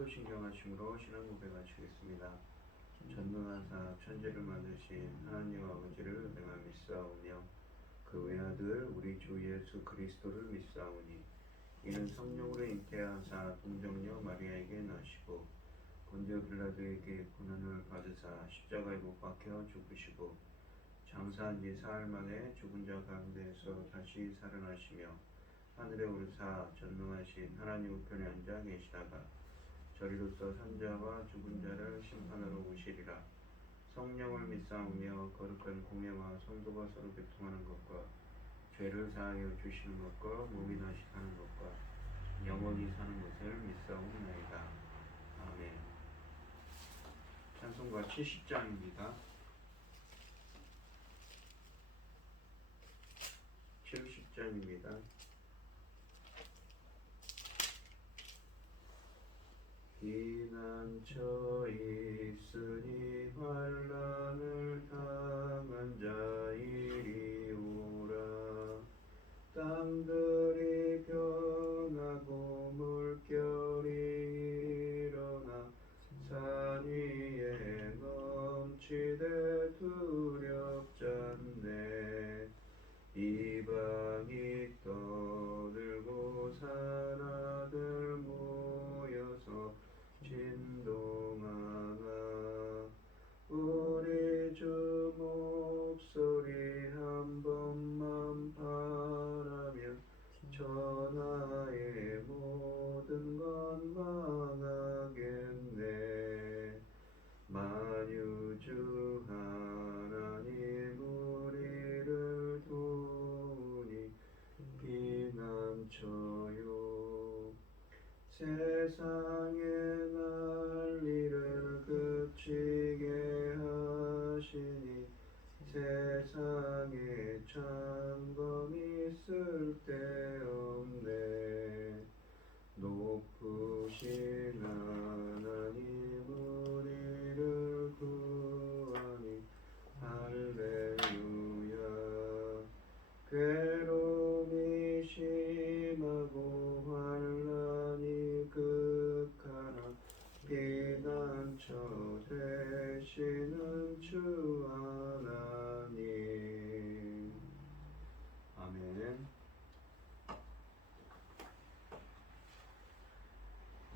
사도신경하심으로 신앙 고백하시겠습니다. 전능하사 천지를 만드신 하나님 아버지를 내가 믿사오며 그 외아들 우리 주 예수 그리스도를 믿사오니 이는 성령으로 잉태하사 동정녀 마리아에게 나시고 본디오 빌라도에게 고난을 받으사 십자가에 못 박혀 죽으시고 장사한 지 사흘 만에 죽은 자 가운데에서 다시 살아나시며 하늘에 오르사 전능하신 하나님 우편에 앉아 계시다가 저리로서 산자와 죽은 자를 심판하러 오시리라. 성령을 믿사오며 거룩한 공예와 성도가 서로 교통하는 것과 죄를 사하여 주시는 것과 몸이 다시 사는 것과 영원히 사는 것을 믿사옵나이다. 아멘. 찬송가 70장입니다. 70장입니다. 피난처 있으니 환난을 당한 자 이리 오라. 땅들이 변하고 물결이 일어나 산 위에 넘치되 두렵잖네. 이방이 떠들고 사나들 모여서 진동하나 우리 주 목소리 한 번만 바라면 천하의 모든 건 망하겠네. 만유주 하나님 우리를 도우니 피난처요. 세상의 난리를 그치게 하시니 세상에 창검이 쓸데없네. 높으신 하나님 우리를 구하니 할렐루야. 괴로움이 심하고 환난이 극하나 피난처 되시는 주 하나님. 아멘.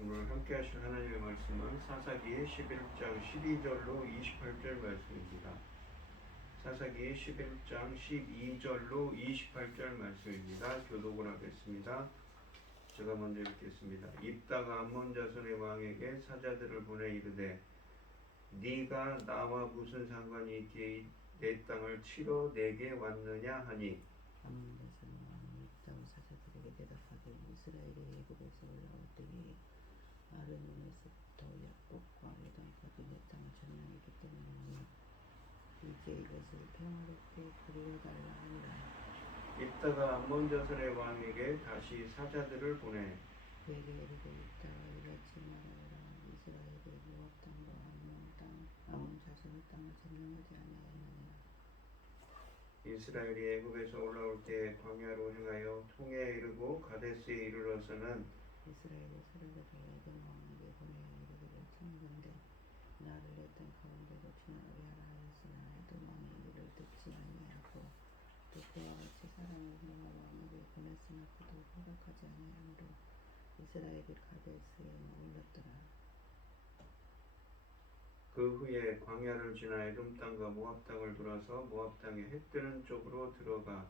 오늘 함께 하실 하나님의 말씀은 사사기 11장 12절로 28절 말씀입니다. 사사기 11장 12절로 28절 말씀입니다. 교독을 하겠습니다. 제가 먼저 읽겠습니다. 입다가 암몬 자손의 왕에게 사자들을 보내 이르되 네가 나와 무슨 상관이 있기에 내 땅을 치러 내게 왔느냐 하니 암몬 자손의 왕이 입다가 사자들에게 대답하되 이스라엘이 애굽에서 올라올 때에 아르논에서부터 야복과 요단까지 내 땅을 점령했기 때문이니 이제 이것을 평화롭게 그리워달라 하니라. 입다가 암몬 자손의 왕에게 다시 사자들을 보내 그에게 이르되 입다가 이같이 말하노라. 이스라엘이 모압 땅과 암몬 자손의 땅을 점령하지 아니하였느냐. 이스라엘이 애굽에서 올라올 때 광야로 행하여 통에 이르고 가데스에 이르러서는 이스라엘의 사람들을 에돔 왕에게 보내어 이르기를 청하건대 나를 내 땅 가운데로 지나가게 하라 하였으나 에돔 왕이 이를 듣지 아니하고 또 그와 같이 사람을 모압 왕에게 보냈으나 그도 허락하지 아니하므로 이스라엘이 가데스에 머물렀더라. 그 후에 광야를 지나 에돔 땅과 모압 땅을 돌아서 모압 땅의 해 뜨는 쪽으로 들어가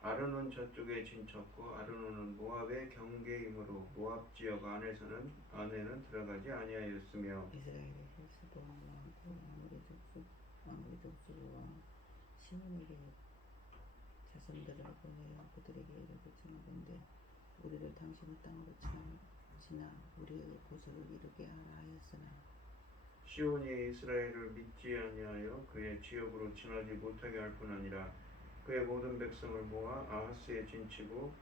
아르논 저쪽에 진쳤고 아르논은 모압의 경계이므로 모압 지역 안에는 들어가지 아니하였으며 이스라엘의 헬스도 왕과 아모리 족속과 시몬에게 자손들을 보내어 그들에게 이르되 청하건대 우리를 당신의 땅으로 지나 우리의 곳으로 이르게 하라 하였으나 시온이 이스라엘을 믿지 아니하여 그의 지역으로 지나지 못하게 할 뿐 아니라 그의 모든 백성을 모아 야하스에 진치고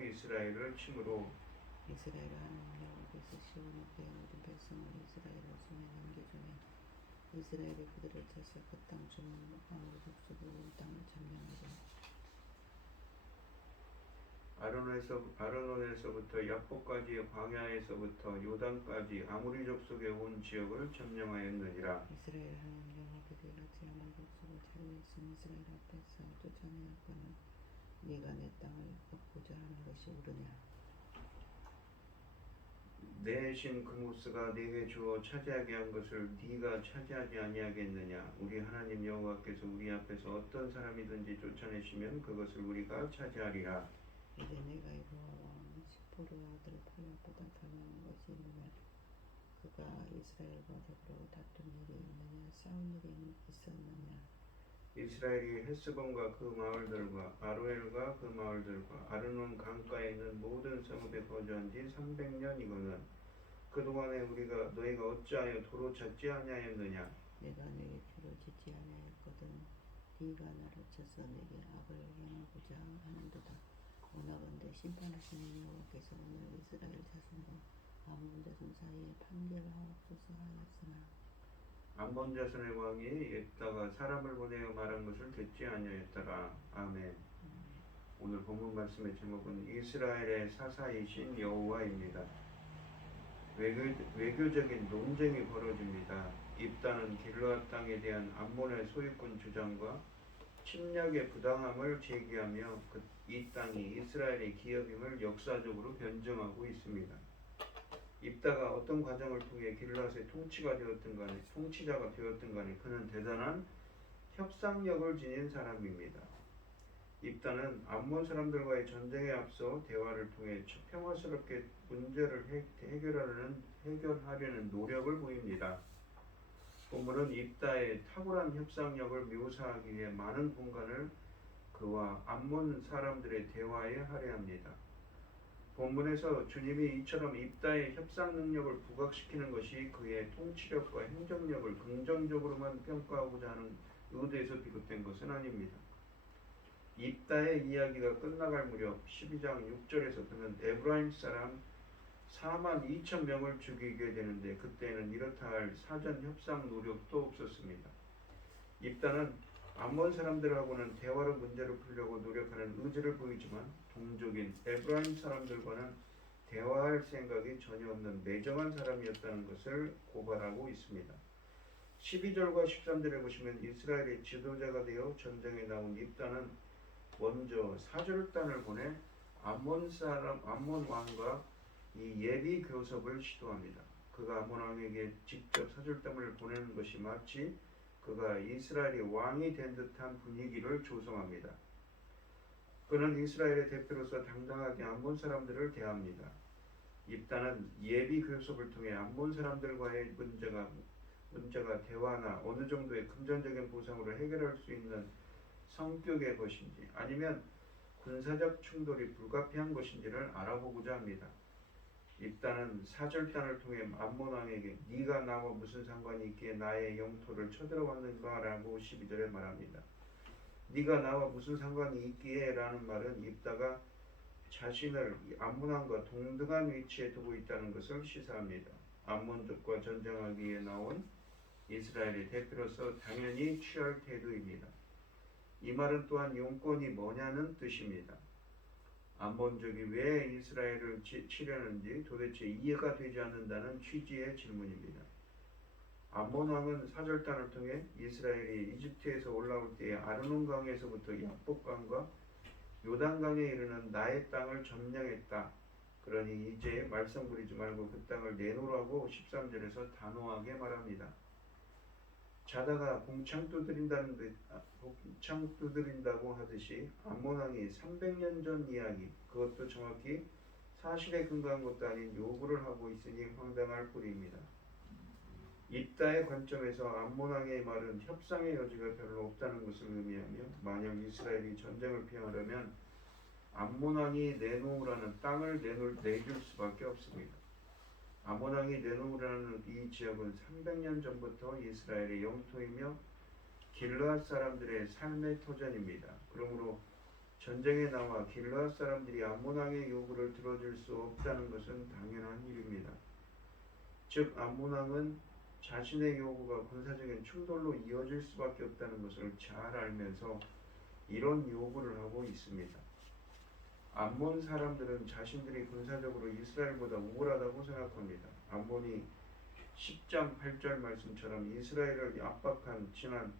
이스라엘을 침으로 이스라엘 하나님 여호와께서 시온 앞에 모든 백성을 이스라엘의 손에 넘겨주매 이스라엘이 그들을 쳐서 그 땅 중 아모리 족속의 온 땅을 점령하되 아르논에서부터 야복까지 광야에서부터 요단까지 아모리 족속의 온 지역을 점령하였느니라. 이스라엘 하나님 여호와께서 이같이 아모리 족속을 차지했으니 이스라엘 앞에서 쫓아내었거늘 네가 내 땅을 얻고자 하는 것이 옳으냐. 내 신 그모스가 네게 주어 차지하게 한 것을 네가 차지하지 아니하겠느냐. 우리 하나님 여호와께서 우리 앞에서 어떤 사람이든지 쫓아내시면 그것을 우리가 차지하리라. 이제 내가 이로와 왕 시포르 아들 팔락보다 변하는 것이 있느냐. 그가 이스라엘과 더불어 다툰 일이 있느냐. 싸운 일이 있었느냐. 이스라엘이 헤스본과 그 마을들과 아로엘과 그 마을들과 아르논 강가에 있는 모든 성읍에 거주한 지 300년이거늘 그동안에 너희가 어찌하여 도로 찾지 아니하였느냐. 내가 내게 표를 짓지 아니하였거든 네가 나를 쳐서 내게 악을 행하고자 하는도다. 원하건대 심판하시는 여호와께서 오늘 이스라엘 자손과 아몬 자손 사이에 판결하옵소서 하였으나 암몬 자손의 왕이 옅다가 사람을 보내어 말한 것을 듣지 아니하였더라. 아멘. 오늘 본문 말씀의 제목은 이스라엘의 사사이신 여호와입니다. 외교적인 논쟁이 벌어집니다. 입다는 길르앗 땅에 대한 암몬의 소유권 주장과 침략의 부당함을 제기하며 이 땅이 이스라엘의 기업임을 역사적으로 변증하고 있습니다. 입다가 어떤 과정을 통해 길르앗의 통치자가 되었든 간에 그는 대단한 협상력을 지닌 사람입니다. 입다는 암몬 사람들과의 전쟁에 앞서 대화를 통해 평화스럽게 문제를 해결하려는 노력을 보입니다. 본문은 입다의 탁월한 협상력을 묘사하기 위해 많은 공간을 그와 암몬 사람들의 대화에 할애합니다. 본문에서 주님이 이처럼 입다의 협상 능력을 부각시키는 것이 그의 통치력과 행정력을 긍정적으로만 평가하고자 하는 의도에서 비롯된 것은 아닙니다. 입다의 이야기가 끝나갈 무렵 12장 6절에서 그는 에브라임 사람 42,000명을 죽이게 되는데 그때는 이렇다 할 사전 협상 노력도 없었습니다. 입다는 암몬 사람들하고는 대화로 문제를 풀려고 노력하는 의지를 보이지만 동족인 에브라임 사람들과는 대화할 생각이 전혀 없는 매정한 사람이었다는 것을 고발하고 있습니다. 12절과 13절에 보시면 이스라엘의 지도자가 되어 전쟁에 나온 입다는 먼저 사절단을 보내 암몬 왕과 이 예비 교섭을 시도합니다. 그가 암몬 왕에게 직접 사절단을 보내는 것이 마치 그가 이스라엘의 왕이 된 듯한 분위기를 조성합니다. 그는 이스라엘의 대표로서 당당하게 암몬 사람들을 대합니다. 입다는 예비 교섭을 통해 암몬 사람들과의 문제가 대화나 어느 정도의 금전적인 보상으로 해결할 수 있는 성격의 것인지 아니면 군사적 충돌이 불가피한 것인지를 알아보고자 합니다. 입다는 사절단을 통해 암몬 왕에게 네가 나와 무슨 상관이 있기에 나의 영토를 쳐들어왔는가 라고 12절에 말합니다. 네가 나와 무슨 상관이 있기에 라는 말은 입다가 자신을 암몬 왕과 동등한 위치에 두고 있다는 것을 시사합니다. 암몬족과 전쟁하기 위해 나온 이스라엘의 대표로서 당연히 취할 태도입니다. 이 말은 또한 용건이 뭐냐는 뜻입니다. 암몬족이 왜 이스라엘을 치려는지 도대체 이해가 되지 않는다는 취지의 질문입니다. 암몬 왕은 사절단을 통해 이스라엘이 이집트에서 올라올 때에 아르논 강에서부터 야복강과 요단강에 이르는 나의 땅을 점령했다. 그러니 이제 말썽 부리지 말고 그 땅을 내놓으라고 13절에서 단호하게 말합니다. 자다가 봉창 두드린다고 하듯이 암몬 왕이 300년 전 이야기, 그것도 정확히 사실에 근거한 것도 아닌 요구를 하고 있으니 황당할 뿐입니다. 입다의 관점에서 암몬 왕의 말은 협상의 여지가 별로 없다는 것을 의미하며 만약 이스라엘이 전쟁을 피하려면 암몬 왕이 내놓으라는 땅을 내줄 수밖에 없습니다. 암몬 왕이 내놓으라는 이 지역은 300년 전부터 이스라엘의 영토이며 길르앗 사람들의 삶의 터전입니다. 그러므로 전쟁에 나와 길르앗 사람들이 암몬 왕의 요구를 들어줄 수 없다는 것은 당연한 일입니다. 즉 암몬 왕은 자신의 요구가 군사적인 충돌로 이어질 수밖에 없다는 것을 잘 알면서 이런 요구를 하고 있습니다. 암몬 사람들은 자신들이 군사적으로 이스라엘보다 우월하다고 생각합니다. 암몬이 10장 8절 말씀처럼 이스라엘을 압박한 지난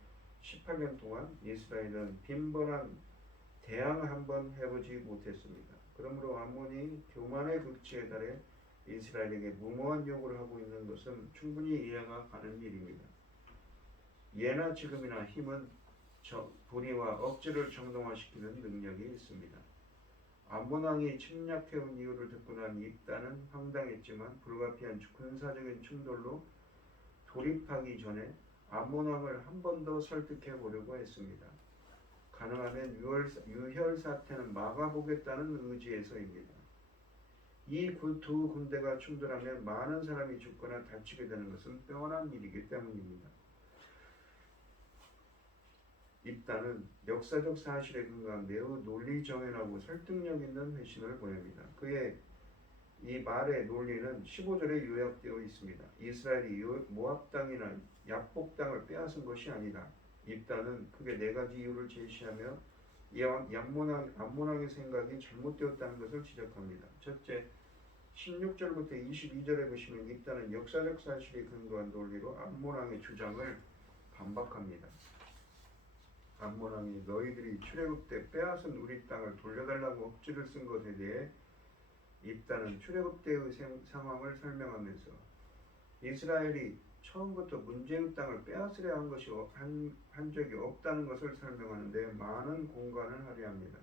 18년 동안 이스라엘은 빈번한 대항 한번 해보지 못했습니다. 그러므로 암몬이 교만의 극치에 달해 이스라엘에게 무모한 요구를 하고 있는 것은 충분히 이해가 가는 일입니다. 예나 지금이나 힘은 불의와 억지를 정당화시키는 능력이 있습니다. 암몬 왕이 침략해온 이유를 듣고 난 입단은 황당했지만 불가피한 군사적인 충돌로 돌입하기 전에 암몬 왕을 한 번 더 설득해 보려고 했습니다. 가능하면 유혈 사태는 막아보겠다는 의지에서입니다. 이 두 군대가 충돌하면 많은 사람이 죽거나 다치게 되는 것은 뻔한 일이기 때문입니다. 입단은 역사적 사실에 근거한 매우 논리정연하고 설득력 있는 회신을 보냅니다. 그의 이 말의 논리는 15절에 요약되어 있습니다. 이스라엘이 모압 땅이나 야복 땅을 빼앗은 것이 아니다. 입단은 크게 네 가지 이유를 제시하며 암몬 왕의 생각이 잘못되었다는 것을 지적합니다. 첫째, 16절부터 22절에 보시면 입단은 역사적 사실에 근거한 논리로 암몬 왕의 주장을 반박합니다. 암몬 왕이 너희들이 출애굽 때 빼앗은 우리 땅을 돌려달라고 억지를 쓴 것에 대해 입단은 출애굽 때의 상황을 설명하면서 이스라엘이 처음부터 문제의 땅을 빼앗으려 한 적이 없다는 것을 설명하는데 많은 공간을 할애합니다.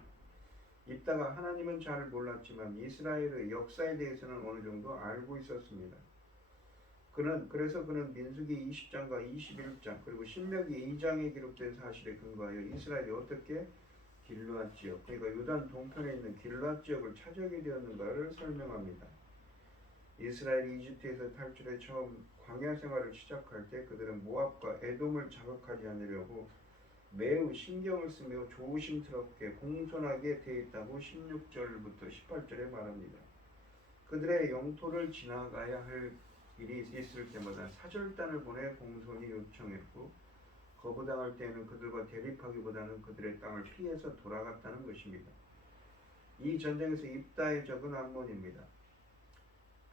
입다가 하나님은 잘 몰랐지만 이스라엘의 역사에 대해서는 어느 정도 알고 있었습니다. 그래서 그는 민수기 20장과 21장 그리고 신명기 2장에 기록된 사실에 근거하여 이스라엘이 어떻게 길르앗 지역, 그러니까 요단 동편에 있는 길르앗 지역을 차지하게 되었는가를 설명합니다. 이스라엘이 이집트에서 탈출해 처음 광야 생활을 시작할 때 그들은 모압과 에돔을 자극하지 않으려고 매우 신경을 쓰며 조심스럽게 공손하게 대했다고 16절부터 18절에 말합니다. 그들의 영토를 지나가야 할 일이 있을 때마다 사절단을 보내 공손히 요청했고 거부당할 때에는 그들과 대립하기보다는 그들의 땅을 피해서 돌아갔다는 것입니다. 이 전쟁에서 입다의 적은 암몬입니다.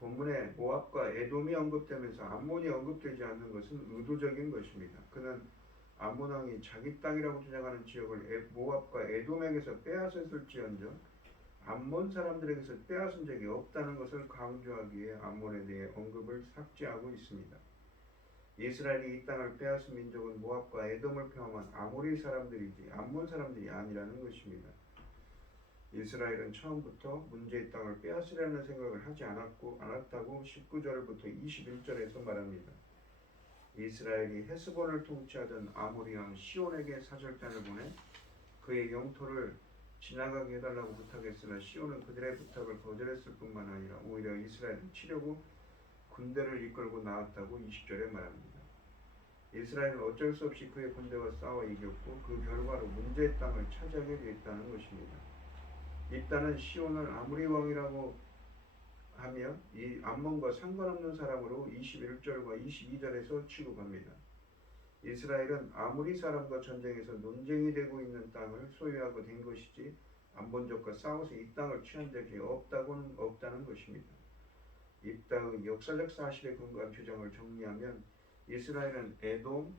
본문에 모압과 에돔이 언급되면서 암몬이 언급되지 않는 것은 의도적인 것입니다. 그는 암몬 왕이 자기 땅이라고 주장하는 지역을 모압과 에돔에게서 빼앗았을지언정 암몬 사람들에게서 빼앗은 적이 없다는 것을 강조하기 위해 암몬에 대해 언급을 삭제하고 있습니다. 이스라엘이 이 땅을 빼앗은 민족은 모압과 에돔을 포함한 아모리 사람들이지 암몬 사람들이 아니라는 것입니다. 이스라엘은 처음부터 문제의 땅을 빼앗으려는 생각을 하지 않았다고 19절부터 21절에서 말합니다. 이스라엘이 헤스본을 통치하던 아모리 왕 시온에게 사절단을 보내 그의 영토를 지나가게 해달라고 부탁했으나 시온은 그들의 부탁을 거절했을 뿐만 아니라 오히려 이스라엘을 치려고 군대를 이끌고 나왔다고 20절에 말합니다. 이스라엘은 어쩔 수 없이 그의 군대와 싸워 이겼고 그 결과로 문제의 땅을 차지하게 되었다는 것입니다. 입단은 시온을 아모리 왕이라고 하며 이 암몬과 상관없는 사람으로 21절과 22절에서 취급합니다. 이스라엘은 아모리 사람과 전쟁에서 논쟁이 되고 있는 땅을 소유하고 된 것이지 암몬족과 싸워서 이 땅을 취한 적이 없다는 것입니다. 입다의 역사적 사실에 근거한 주장을 정리하면 이스라엘은 에돔,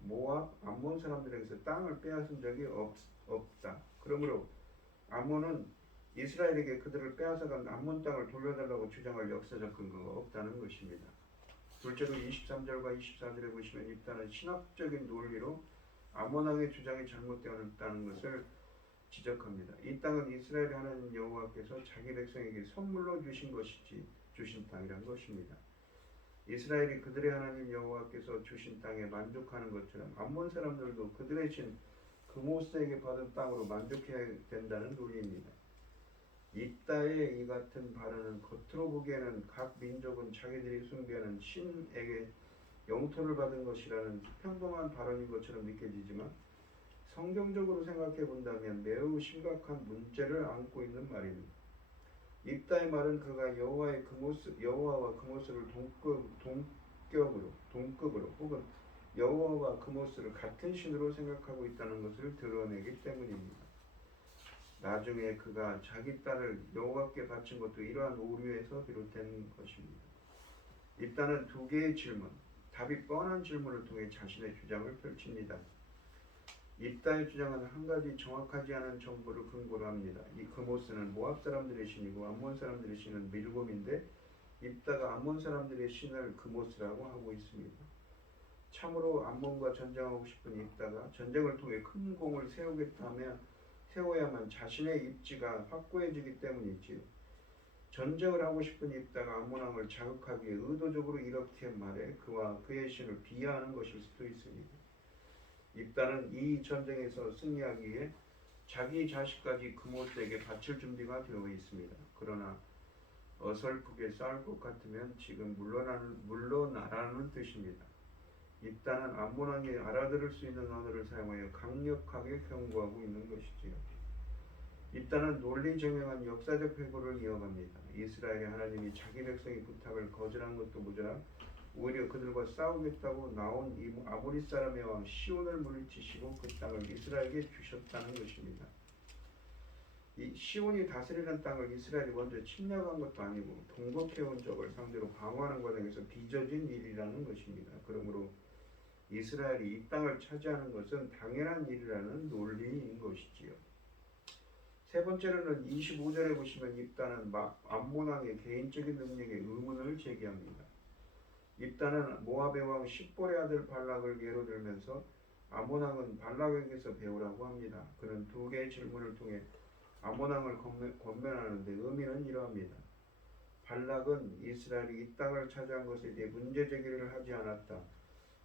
모압, 암몬 사람들에게서 땅을 빼앗은 적이 없다. 그러므로 암몬은 이스라엘에게 그들을 빼앗아간 암몬 땅을 돌려달라고 주장할 역사적 근거가 없다는 것입니다. 둘째로 23절과 24절에 보시면 입다는 신학적인 논리로 암몬 왕의 주장이 잘못되었다는 것을 지적합니다. 이 땅은 이스라엘의 하나님 여호와께서 자기 백성에게 선물로 주신 땅이란 것입니다. 이스라엘이 그들의 하나님 여호와께서 주신 땅에 만족하는 것처럼 암몬 사람들도 그들의 신 그모스에게 받은 땅으로 만족해야 된다는 논리입니다. 입다의 이 같은 발언은 겉으로 보기에는 각 민족은 자기들이 숭배하는 신에게 영토를 받은 것이라는 평범한 발언인 것처럼 느껴지지만 성경적으로 생각해 본다면 매우 심각한 문제를 안고 있는 말입니다. 입다의 말은 그가 여호와와 그모스를 동급으로 혹은 여호와와 그모스를 같은 신으로 생각하고 있다는 것을 드러내기 때문입니다. 나중에 그가 자기 딸을 여호와께 바친 것도 이러한 오류에서 비롯된 것입니다. 입다는 두 개의 질문, 답이 뻔한 질문을 통해 자신의 주장을 펼칩니다. 입다의 주장은 한 가지 정확하지 않은 정보를 근거로 합니다. 이 그모스는 모압 사람들의 신이고 암몬 사람들의 신은 밀곰인데 입다가 암몬 사람들의 신을 그모스라고 하고 있습니다. 참으로 암몬과 전쟁하고 싶은 입다가 전쟁을 통해 큰 공을 세워야만 자신의 입지가 확고해지기 때문이지요. 전쟁을 하고 싶은 입다가 암몬 왕을 자극하기 위해 의도적으로 이렇게 말해 그와 그의 신을 비하하는 것일 수도 있습니다. 입다는 이 전쟁에서 승리하기 위해 자기 자식까지 그모스에게 바칠 준비가 되어 있습니다. 그러나 어설프게 싸울 것 같으면 지금 물러나라는 뜻입니다. 입다는 암몬 왕이 알아들을 수 있는 언어를 사용하여 강력하게 경고하고 있는 것이지요. 입다는 논리정연한 역사적 회고를 이어갑니다. 이스라엘의 하나님이 자기 백성의 부탁을 거절한 것도 모자라 오히려 그들과 싸우겠다고 나온 이 아모리 사람의 왕 시온을 물리치시고 그 땅을 이스라엘에게 주셨다는 것입니다. 이 시온이 다스리는 땅을 이스라엘이 먼저 침략한 것도 아니고 동거해온 적을 상대로 방어하는 과정에서 빚어진 일이라는 것입니다. 그러므로 이스라엘이 이 땅을 차지하는 것은 당연한 일이라는 논리인 것이지요. 세 번째로는 25절에 보시면 입다는 암몬 왕의 개인적인 능력에 의문을 제기합니다. 입다는 모압의 왕 십볼의 아들 발락을 예로 들면서 암몬 왕은 발락에게서 배우라고 합니다. 그는 두 개의 질문을 통해 암몬 왕을 권면하는데 의미는 이러합니다. 발락은 이스라엘이 이 땅을 차지한 것에 대해 문제 제기를 하지 않았다.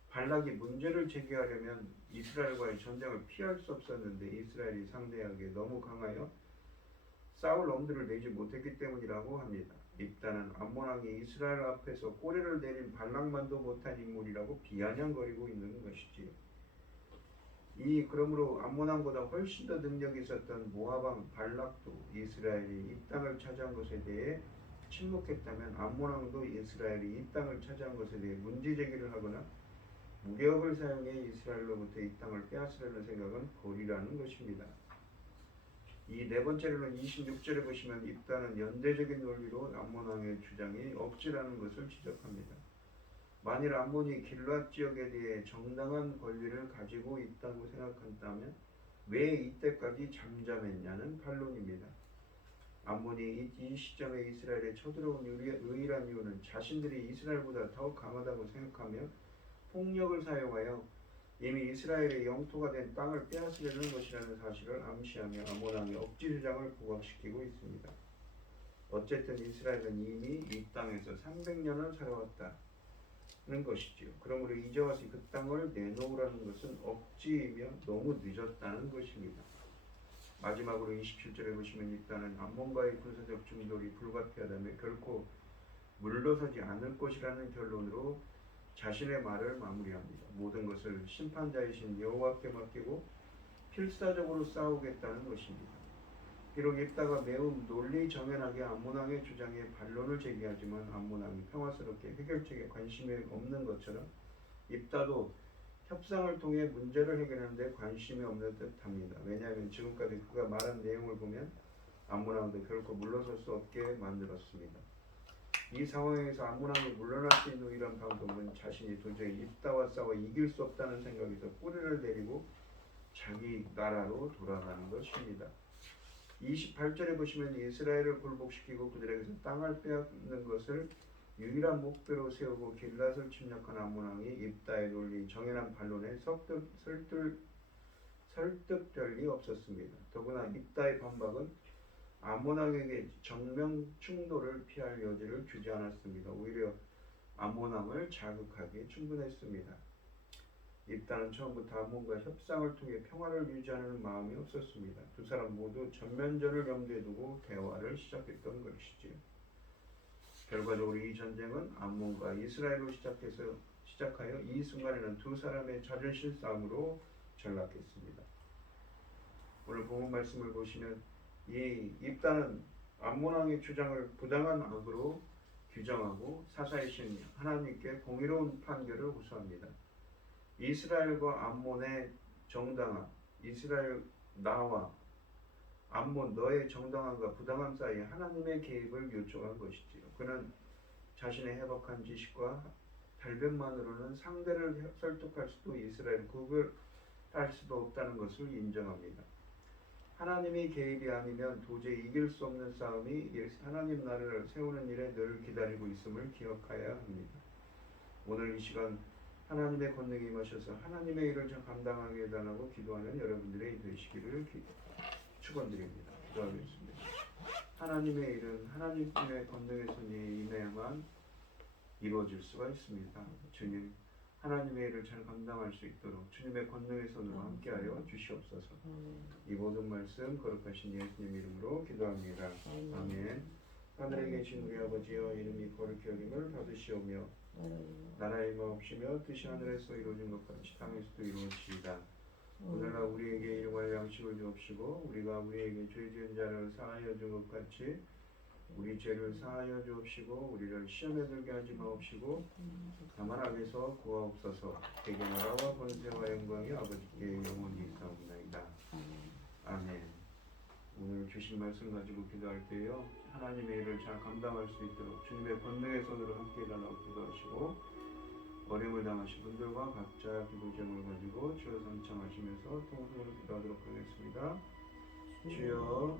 발락이 문제를 제기하려면 이스라엘과의 전쟁을 피할 수 없었는데 이스라엘이 상대하기에 너무 강하여 싸울 엄두를 내지 못했기 때문이라고 합니다. 입다는 암몬 왕이 이스라엘 앞에서 꼬리를 내린 발락만도 못한 인물이라고 비아냥거리고 있는 것이지요. 그러므로 암몬 왕보다 훨씬 더 능력이 있었던 모압 왕 발락도 이스라엘이 이 땅을 차지한 것에 대해 침묵했다면 암몬 왕도 이스라엘이 이 땅을 차지한 것에 대해 문제 제기를 하거나 무력을 사용해 이스라엘로부터 이 땅을 빼앗으려는 생각은 거리라는 것입니다. 이 네 번째로는 26절에 보시면 입다는 연대적인 논리로 암몬 왕의 주장이 억지라는 것을 지적합니다. 만일 암몬이 길앗 지역에 대해 정당한 권리를 가지고 있다고 생각한다면 왜 이때까지 잠잠했냐는 반론입니다. 암몬이 이 시점에 이스라엘에 쳐들어온 유일한 이유는 자신들이 이스라엘보다 더 강하다고 생각하며 폭력을 사용하여 이미 이스라엘의 영토가 된 땅을 빼앗으려는 것이라는 사실을 암시하며 암몬 왕의 억지 주장을 부각시키고 있습니다. 어쨌든 이스라엘은 이미 이 땅에서 300년을 살아왔다는 것이지요. 그러므로 이제 와서 그 땅을 내놓으라는 것은 억지이며 너무 늦었다는 것입니다. 마지막으로 27절에 보시면 입다는 암몬과의 군사적 충돌이 불가피하다며 결코 물러서지 않을 것이라는 결론으로 자신의 말을 마무리합니다. 모든 것을 심판자이신 여호와께 맡기고 필사적으로 싸우겠다는 것입니다. 비록 입다가 매우 논리정연하게 암몬 왕의 주장에 반론을 제기하지만 암몬 왕이 평화스럽게 해결책에 관심이 없는 것처럼 입다도 협상을 통해 문제를 해결하는 데 관심이 없는 듯합니다. 왜냐하면 지금까지 그가 말한 내용을 보면 암몬 왕도 결코 물러설 수 없게 만들었습니다. 이 상황에서 암몬 왕이 물러날 수 있는 이런 방법은 자신이 도저히 입다와 싸워 이길 수 없다는 생각에서 뿌리를 내리고 자기 나라로 돌아가는 것입니다. 28절에 보시면 이스라엘을 굴복시키고 그들에게서 땅을 빼앗는 것을 유일한 목표로 세우고 길앗을 침략한 암몬 왕이 입다의 논리 정연한 반론에 설득될 리 없었습니다. 더구나 입다의 반박은 암몬 왕에게 정면 충돌을 피할 여지를 주지 않았습니다. 오히려 암몬 왕을 자극하기에 충분했습니다. 입다는 처음부터 암몬과 협상을 통해 평화를 유지하는 마음이 없었습니다. 두 사람 모두 전면전을 염두에 두고 대화를 시작했던 것이지요. 결과적으로 이 전쟁은 암몬과 이스라엘로 시작하여 이 순간에는 두 사람의 자존심 싸움으로 전락했습니다. 오늘 본문 말씀을 보시면 이 입다는 암몬 왕의 주장을 부당한 악으로 규정하고 사사이신 하나님께 공의로운 판결을 호소합니다. 이스라엘과 암몬의 정당화, 이스라엘 나와 암몬 너의 정당함과 부당함 사이에 하나님의 개입을 요청한 것이지요. 그는 자신의 해박한 지식과 발변만으로는 상대를 설득할 수도 이스라엘 구별할 수도 없다는 것을 인정합니다. 하나님의 개입이 아니면 도저히 이길 수 없는 싸움이 하나님 나라를 세우는 일에 늘 기다리고 있음을 기억해야 합니다. 오늘 이 시간 하나님의 권능이 임하셔서 하나님의 일을 감당하게 해달라고 기도하는 여러분들의 되시기를 축원드립니다. 기도하겠습니다. 하나님의 일은 하나님의 권능의 손이 임해야만 이루어질 수가 있습니다. 주님, 하나님의 일을 잘 감당할 수 있도록 주님의 권능의 손으로 함께하여 주시옵소서. 이 모든 말씀 거룩하신 예수님 이름으로 기도합니다. 아멘. 하늘에 계신 우리 아버지여, 이름이 거룩히 여김을 받으시오며 나라의 마옵시며 뜻이 하늘에서 이루어진 것 같이 땅에서도 이루어지이다. 오늘날 우리에게 일용할 양식을 주옵시고 우리가 우리에게 죄 지은 자를 사하여 준 것 같이 우리 죄를 사하여 주옵시고 우리를 시험에 들게 하지 마옵시고 다만 악에서 구하옵소서. 대개 나라와 권세와 영광이 아버지께 영원히 있사옵나이다. 아멘. 오늘 주신 말씀 가지고 기도할 때요, 하나님의 일을 잘 감당할 수 있도록 주님의 권능의 손으로 함께 일어나고 기도하시고 어려움을 당하신 분들과 각자 기도 제목을 가지고 주여 삼창하시면서 통성으로 기도하도록 하겠습니다. 주여,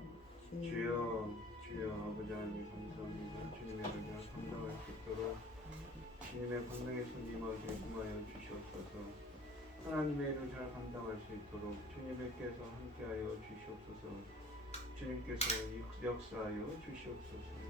주여, 주여. 아버지 하나님 감사합니다. 주님의 일을 잘 감당할 수 있도록 주님의 권능의 손이 임하여 주시옵소서. 하나님의 일을 잘 감당할 수 있도록 주님께서 함께하여 주시옵소서. 주님께서 역사하여 주시옵소서.